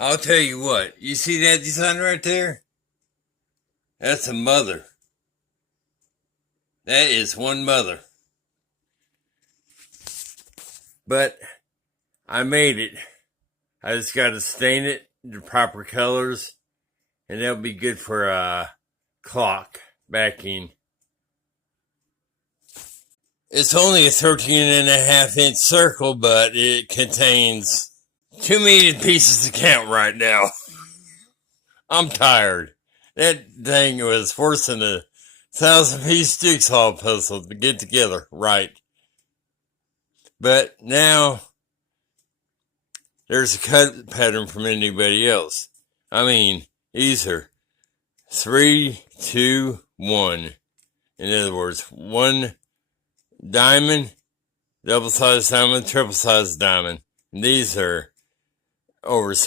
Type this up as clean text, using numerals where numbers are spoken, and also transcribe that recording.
I'll tell you what, you see that design right there? That's a mother. That is one mother. But I made it. I just got to stain it the proper colors, and that'll be good for a clock backing. It's only a 13.5-inch circle, but it contains too many pieces to count right now. I'm tired. That thing was worse than a 1,000-piece jigsaw puzzle to get together right. But now there's a cut pattern from anybody else. I mean, these are 3, 2, 1. In other words, one diamond, double-sized diamond, triple-sized diamond. And these are over